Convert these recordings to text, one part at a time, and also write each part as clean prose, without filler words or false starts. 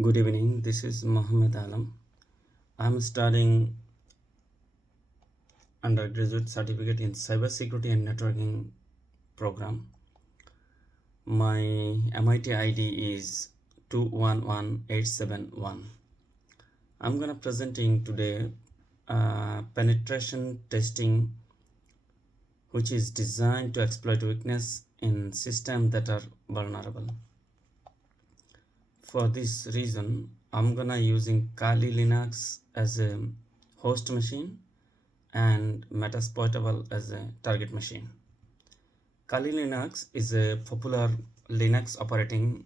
Good evening. This is Mohammed Alam. I'm studying undergraduate certificate in cybersecurity and networking program. My MIT ID is 211871. I'm gonna presenting today penetration testing, which is designed to exploit weakness in systems that are vulnerable. For this reason, I'm gonna using Kali Linux as a host machine and Metasploitable as a target machine. Kali Linux is a popular Linux operating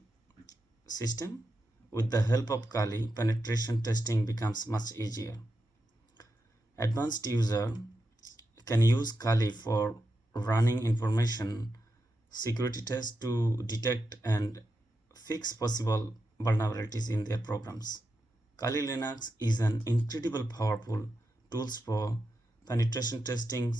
system. With the help of Kali, penetration testing becomes much easier. Advanced user can use Kali for running information security tests to detect and fix possible vulnerabilities in their programs. Kali Linux is an incredible powerful tools for penetration testing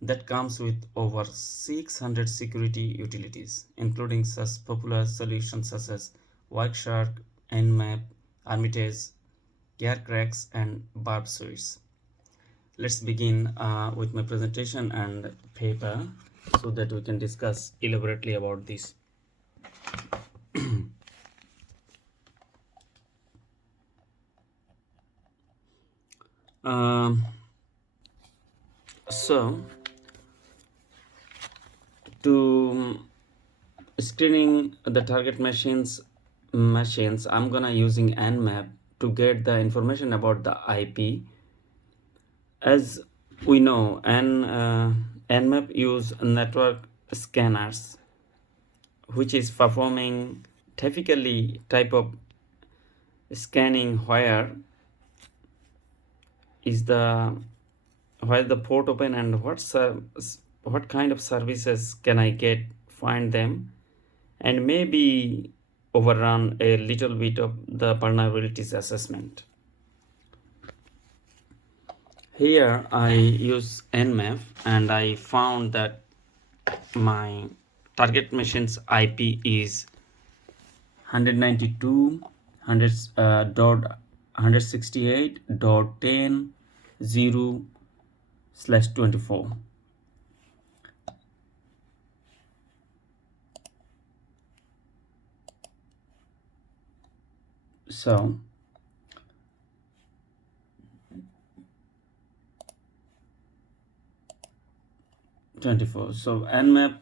that comes with over 600 security utilities, including such popular solutions such as Wireshark, Nmap, Armitage, Gearcracks, and Barb Suites. Let's begin with my presentation and paper so that we can discuss elaborately about this. Um, so, to screening the target machines, I'm gonna using Nmap to get the information about the IP. As we know, Nmap use network scanners, which is performing typically type of scanning is the where the port open and what kind of services can I get, find them, and maybe overrun a little bit of the vulnerabilities assessment. Here I use Nmap and I found that my target machine's IP is 192.168.10.0/24. So 24. So Nmap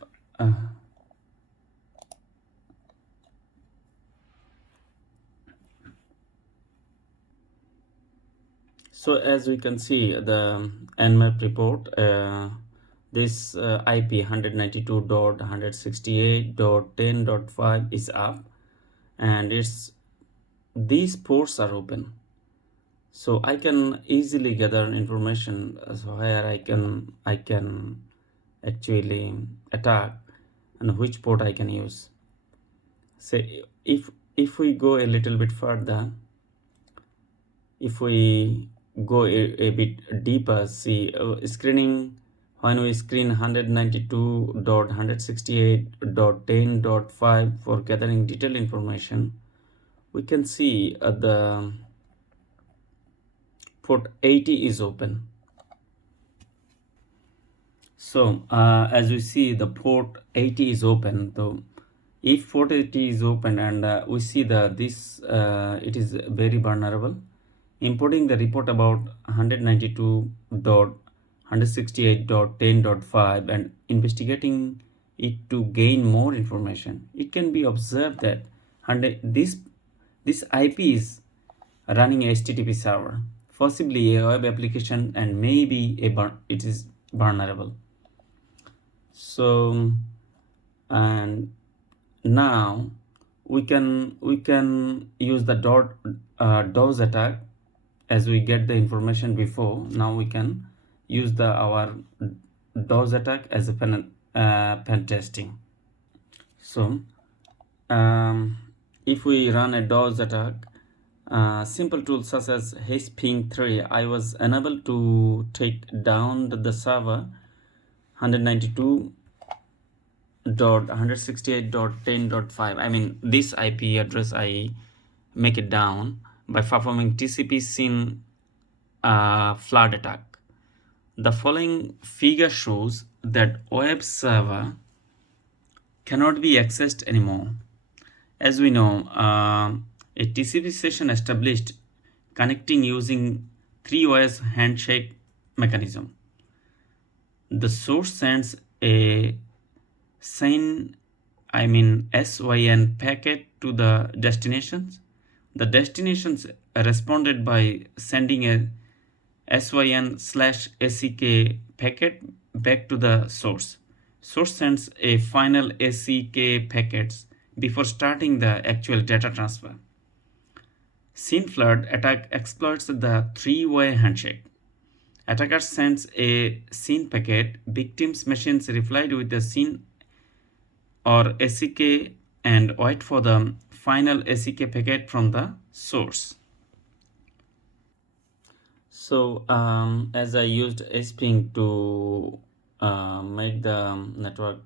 so as we can see the Nmap report, this IP 192.168.10.5 is up, and these ports are open, so I can easily gather information as where I can actually attack and which port I can use. Say if we go a little bit further, if we go a bit deeper, see screening, when we screen 192.168.10.5 for gathering detailed information, we can see the port 80 is open. So as we see, the port 80 is open. So if port 80 is open and we see that this it is very vulnerable, importing the report about 192.168.10.5 and investigating it to gain more information, it can be observed that this IP is running a HTTP server, possibly a web application, and maybe it is vulnerable. So, and now we can use the DOS attack. As we get the information before, now we can use our DOS attack as a pen testing. So if we run a DOS attack, simple tools such as hping3, I was unable to take down the server 192.168.10.5. I mean, this IP address I make it down by performing TCP SYN flood attack. The following figure shows that web server cannot be accessed anymore. As we know, a TCP session established connecting using 3 wires handshake mechanism. The source sends a SYN packet to the destinations. The destinations responded by sending a SYN/ACK packet back to the source. Source sends a final ACK packets before starting the actual data transfer. SYN flood attack exploits the 3-way handshake. Attacker sends a SYN packet. Victim's machines replied with the SYN or ACK and wait for the final ACK packet from the source. So as I used Spring to make the network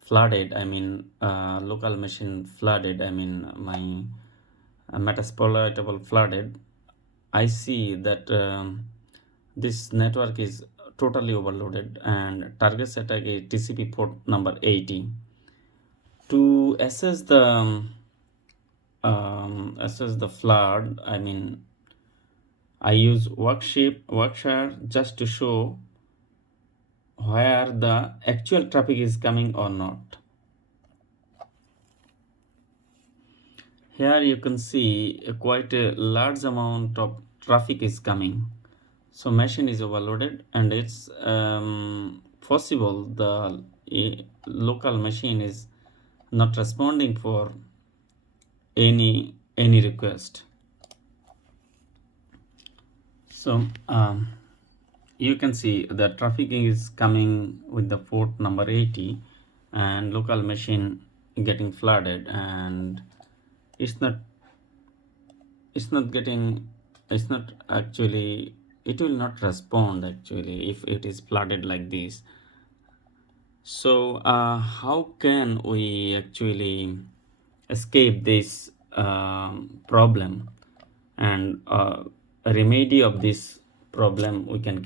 flooded, local machine flooded, my metasploitable flooded, I see that this network is totally overloaded and target attack is TCP port number 80. To assess the flood, I use Workshare just to show where the actual traffic is coming or not. Here you can see quite a large amount of traffic is coming. So machine is overloaded and it's possible the local machine is not responding for any request. So you can see the traffic is coming with the port number 80 and local machine getting flooded, and it will not respond actually if it is flooded like this. So how can we actually escape this problem, and a remedy of this problem we can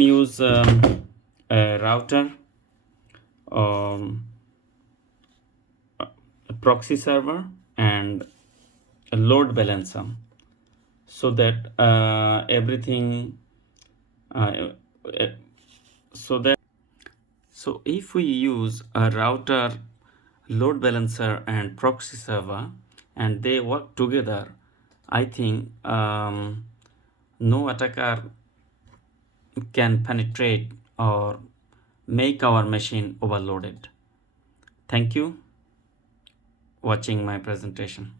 use a router, a proxy server, and a load balancer, so that so if we use a router, load balancer, and proxy server, and they work together, I think no attacker can penetrate or make our machine overloaded. Thank you watching my presentation.